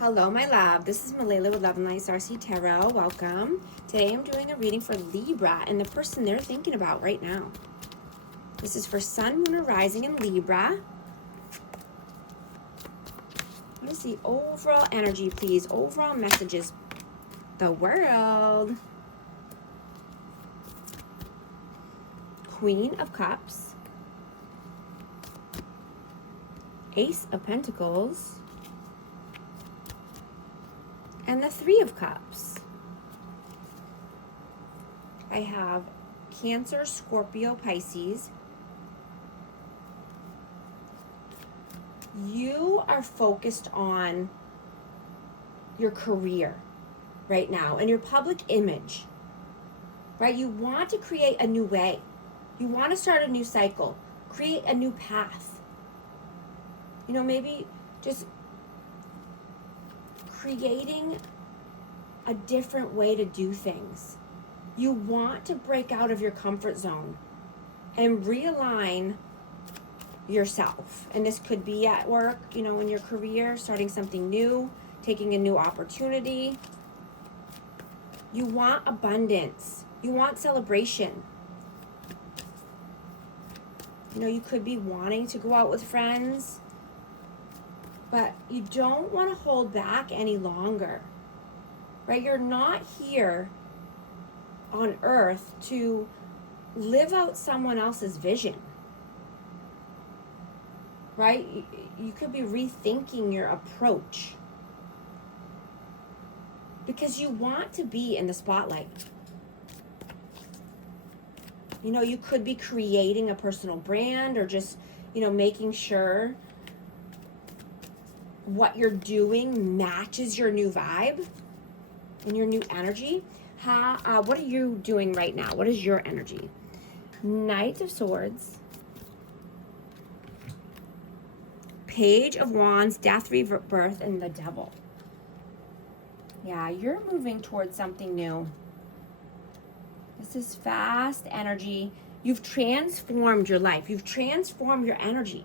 Hello, my love. This is Malayla with Love and Light RC Tarot. Welcome. Today I'm doing a reading for Libra and the person they're thinking about right now. This is for Sun, Moon, or Rising in Libra. What is the overall energy, please? Overall messages. The World. Queen of Cups. Ace of Pentacles. And the Three of Cups. I have Cancer, Scorpio, Pisces. You are focused on your career right now and your public image, right? You want to create a new way. You want to start a new cycle, create a new path. You know, maybe just creating a different way to do things. You want to break out of your comfort zone and realign yourself. And this could be at work, you know, in your career, starting something new, taking a new opportunity. You want abundance. You want celebration. You know, you could be wanting to go out with friends, but you don't want to hold back any longer, right? You're not here on earth to live out someone else's vision, right? You could be rethinking your approach because you want to be in the spotlight. You know, you could be creating a personal brand or just, you know, making sure what you're doing matches your new vibe and your new energy. What are you doing right now? What is your energy? Knight of Swords, Page of Wands, Death, Rebirth, and the Devil. Yeah, you're moving towards something new. This is fast energy. You've transformed your life. You've transformed your energy.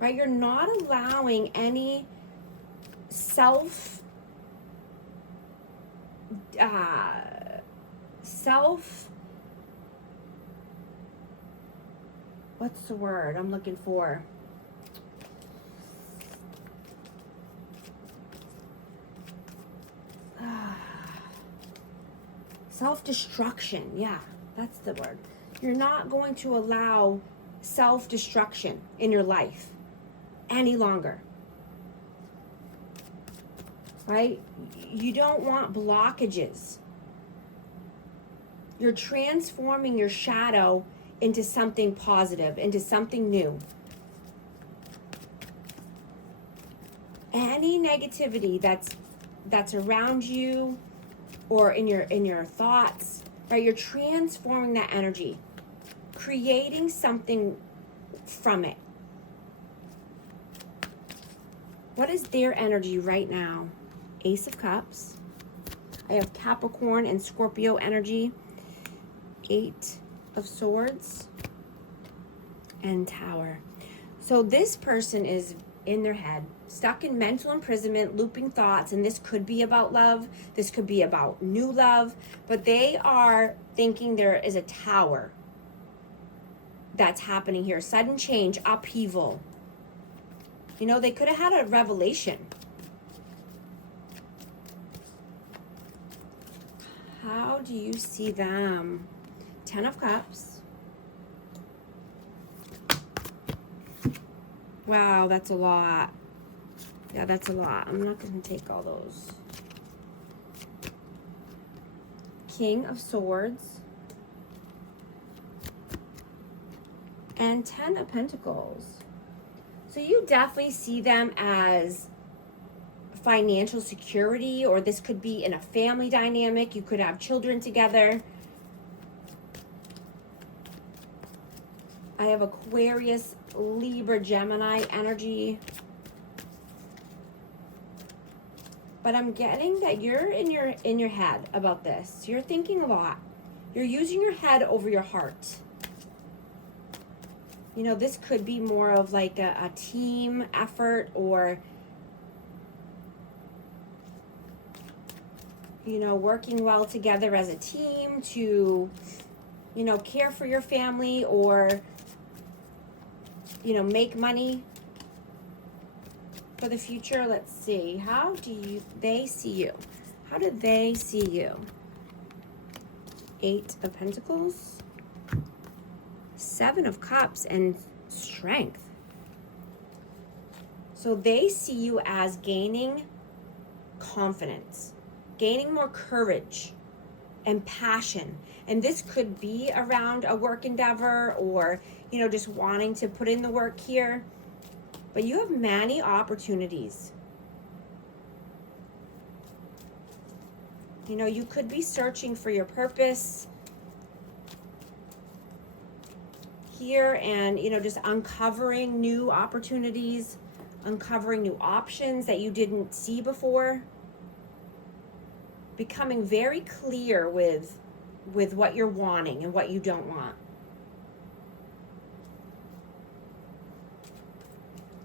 Right? You're not allowing any what's the word I'm looking for? Self-destruction. Yeah, that's the word. You're not going to allow self-destruction in your life any longer, right? You don't want blockages. You're transforming your shadow into something positive, into something new. Any negativity that's around you or in your thoughts, right? You're transforming that energy, creating something from it. What is their energy right now? Ace of Cups. I have Capricorn and Scorpio energy. Eight of Swords and Tower. So this person is in their head, stuck in mental imprisonment, looping thoughts, and this could be about love. This could be about new love, but they are thinking there is a tower that's happening here. Sudden change, upheaval. You know, they could have had a revelation. How do you see them? Ten of Cups. Wow, that's a lot. Yeah, that's a lot. I'm not going to take all those. King of Swords. And Ten of Pentacles. So you definitely see them as financial security, or this could be in a family dynamic. You could have children together. I have Aquarius, Libra, Gemini energy. But I'm getting that you're in your head about this. You're thinking a lot. You're using your head over your heart. You know, this could be more of like a team effort, or you know, working well together as a team to, you know, care for your family or, you know, make money for the future. Let's see. How do they see you? How do they see you? 8 of Pentacles, 7 of Cups, and Strength. So they see you as gaining confidence, gaining more courage and passion. And this could be around a work endeavor or, you know, just wanting to put in the work here. But you have many opportunities. You know, you could be searching for your purpose here and, you know, just uncovering new opportunities, uncovering new options that you didn't see before. Becoming very clear with what you're wanting and what you don't want.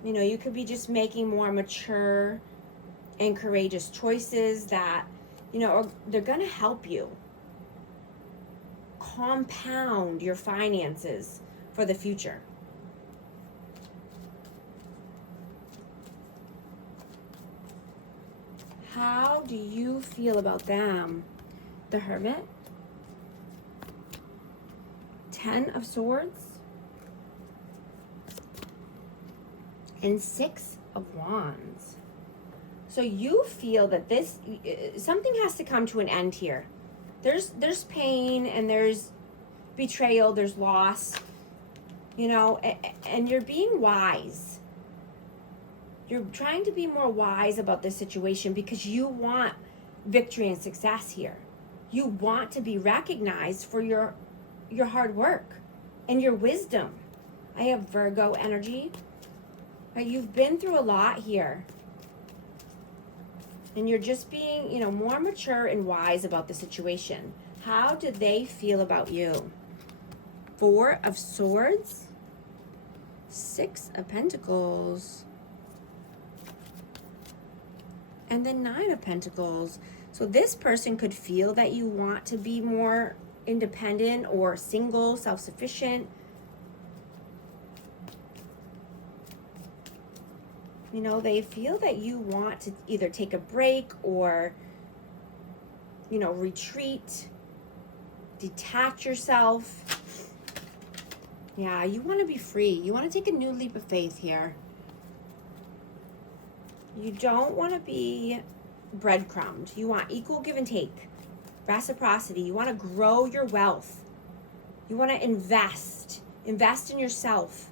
You know, you could be just making more mature and courageous choices that, you know, they're going to help you compound your finances for the future. How do you feel about them? The Hermit, 10 of Swords, and 6 of Wands. So you feel that this, something has to come to an end here. There's pain and there's betrayal, there's loss, you know, and you're being wise. You're trying to be more wise about this situation because you want victory and success here. You want to be recognized for your hard work and your wisdom. I have Virgo energy. You've been through a lot here. And you're just being, you know, more mature and wise about the situation. How do they feel about you? 4 of Swords, 6 of Pentacles, and then 9 of Pentacles. So this person could feel that you want to be more independent or single, self-sufficient. You know, they feel that you want to either take a break or, you know, retreat, detach yourself. Yeah, you want to be free. You want to take a new leap of faith here. You don't want to be breadcrumbed. You want equal give and take, reciprocity. You want to grow your wealth. You want to invest in yourself.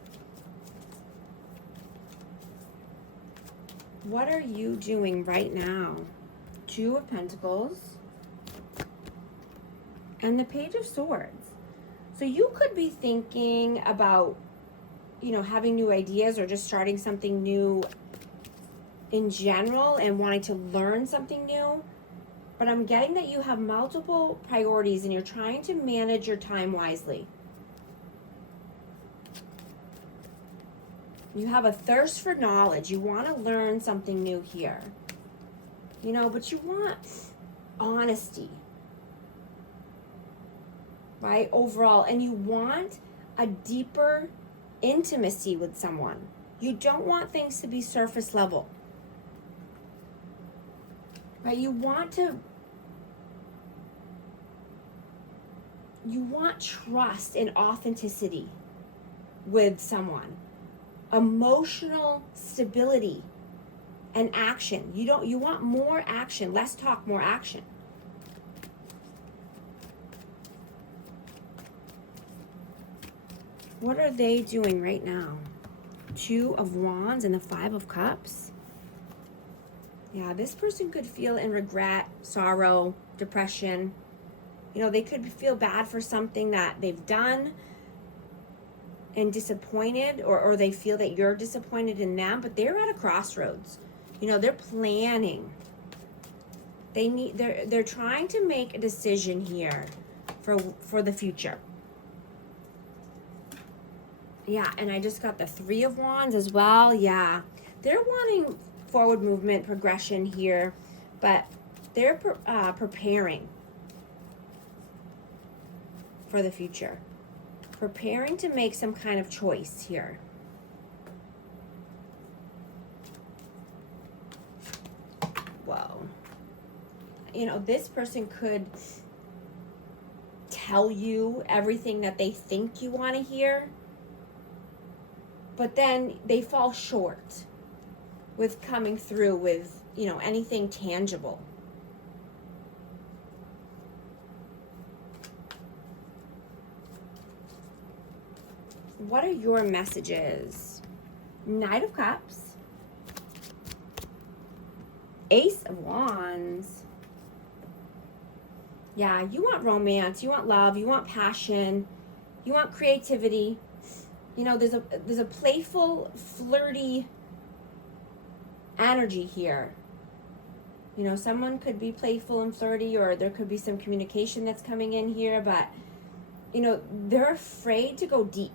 What are you doing right now? 2 of Pentacles and the Page of Swords. So you could be thinking about, you know, having new ideas or just starting something new in general and wanting to learn something new. But I'm getting that you have multiple priorities and you're trying to manage your time wisely. You have a thirst for knowledge. You want to learn something new here. You know, but you want honesty, right? Overall, and you want a deeper intimacy with someone. You don't want things to be surface level, right? You want trust and authenticity with someone. Emotional stability and action. You want more action, less talk, more action. What are they doing right now? 2 of Wands and the 5 of Cups. Yeah, this person could feel in regret, sorrow, depression. You know, they could feel bad for something that they've done and disappointed, or they feel that you're disappointed in them, but they're at a crossroads. You know, they're planning. They're trying to make a decision here for the future. Yeah, and I just got the 3 of Wands as well. Yeah, they're wanting forward movement, progression here, but They're preparing for the future. Preparing to make some kind of choice here. Whoa. You know, this person could tell you everything that they think you want to hear, but then they fall short with coming through with, you know, anything tangible. What are your messages? Knight of Cups. Ace of Wands. Yeah, you want romance, you want love, you want passion, you want creativity. You know, there's a playful, flirty energy here. You know, someone could be playful and flirty, or there could be some communication that's coming in here, but, you know, they're afraid to go deep.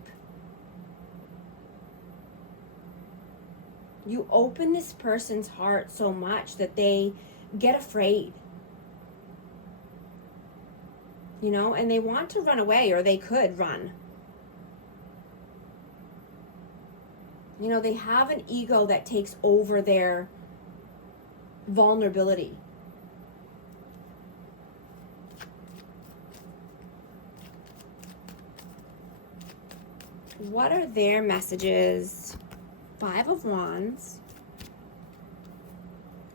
You open this person's heart so much that they get afraid. You know, and they want to run away, or they could run. You know, they have an ego that takes over their vulnerability. What are their messages? Five of Wands,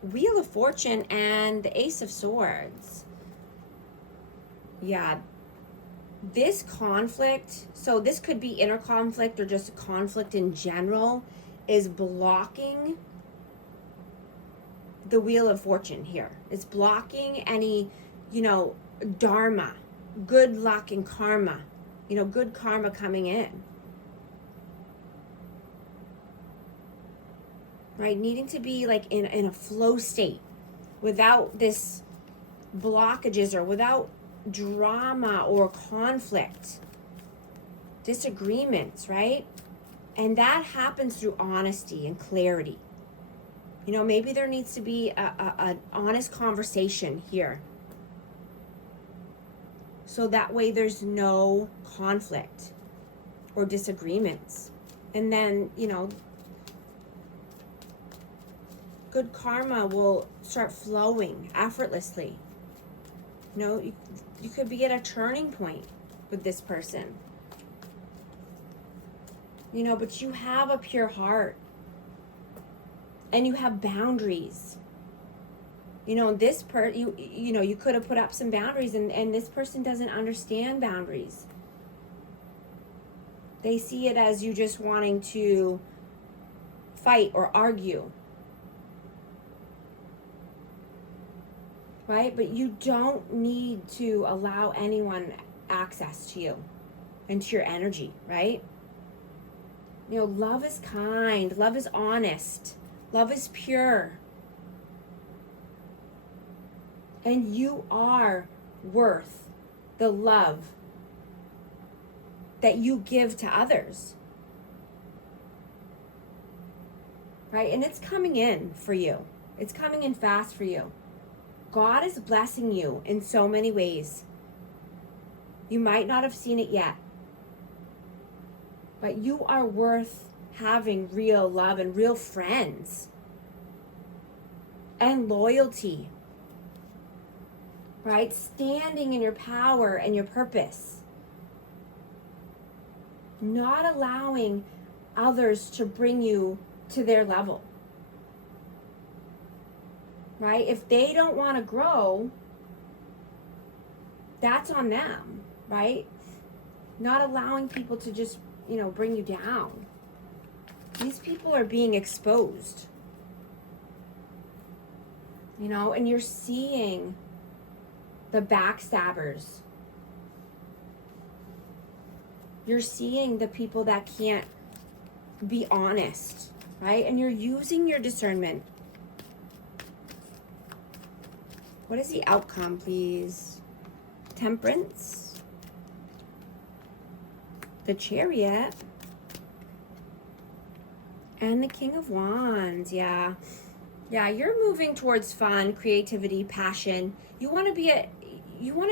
Wheel of Fortune, and the Ace of Swords. Yeah, this conflict, so this could be inner conflict or just a conflict in general, is blocking the Wheel of Fortune here. It's blocking any, you know, dharma, good luck and karma, you know, good karma coming in. Right? Needing to be like in a flow state without this blockages or without drama or conflict, disagreements, right? And that happens through honesty and clarity. You know, maybe there needs to be an honest conversation here. So that way there's no conflict or disagreements. And then, you know, good karma will start flowing effortlessly. You know, you could be at a turning point with this person. You know, but you have a pure heart. And you have boundaries. You know, this you know, you could have put up some boundaries, and this person doesn't understand boundaries. They see it as you just wanting to fight or argue. Right? But you don't need to allow anyone access to you and to your energy, right? You know, love is kind, love is honest, love is pure. And you are worth the love that you give to others. Right? And it's coming in for you. It's coming in fast for you. God is blessing you in so many ways. You might not have seen it yet. But you are worth having real love and real friends. And loyalty. Right? Standing in your power and your purpose. Not allowing others to bring you to their level. Right? If they don't want to grow, that's on them, right? Not allowing people to just, you know, bring you down. These people are being exposed. You know, and you're seeing the backstabbers. You're seeing the people that can't be honest, right? And you're using your discernment. What is the outcome, please? Temperance. The Chariot. And the King of Wands, yeah. Yeah, you're moving towards fun, creativity, passion. You want to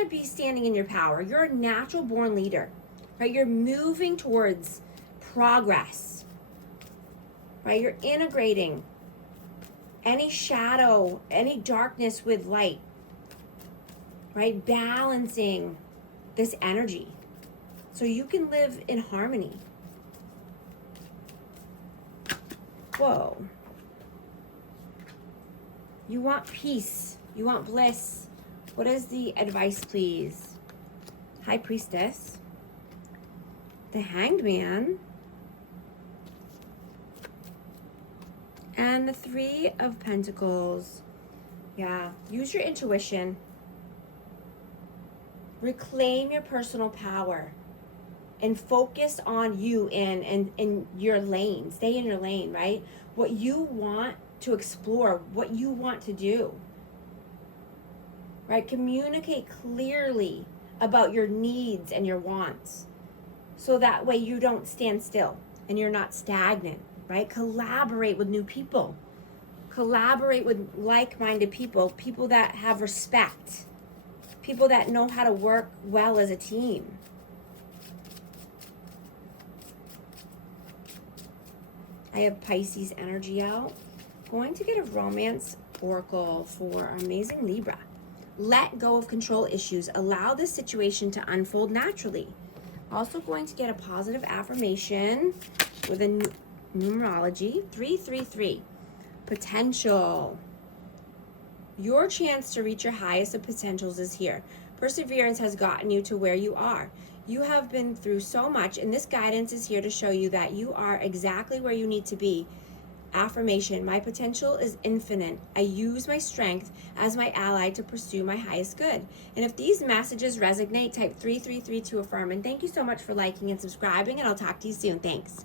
be standing in your power. You're a natural born leader, right? You're moving towards progress, right? You're integrating any shadow, any darkness with light, right? Balancing this energy so you can live in harmony. Whoa. You want peace. You want bliss. What is the advice, please? High Priestess. The Hanged Man. And the Three of Pentacles. Yeah, use your intuition. Reclaim your personal power. And focus on you in your lane. Stay in your lane, right? What you want to explore, what you want to do. Right? Communicate clearly about your needs and your wants. So that way you don't stand still and you're not stagnant, right? Collaborate with new people. Collaborate with like-minded people, people that have respect, people that know how to work well as a team. I have Pisces energy out. Going to get a romance oracle for our amazing Libra. Let go of control issues. Allow this situation to unfold naturally. Also going to get a positive affirmation with a numerology. 333. Potential. Your chance to reach your highest of potentials is here. Perseverance has gotten you to where you are. You have been through so much, and this guidance is here to show you that you are exactly where you need to be. Affirmation, my potential is infinite. I use my strength as my ally to pursue my highest good. And if these messages resonate, type 333 to affirm. And thank you so much for liking and subscribing, and I'll talk to you soon. Thanks.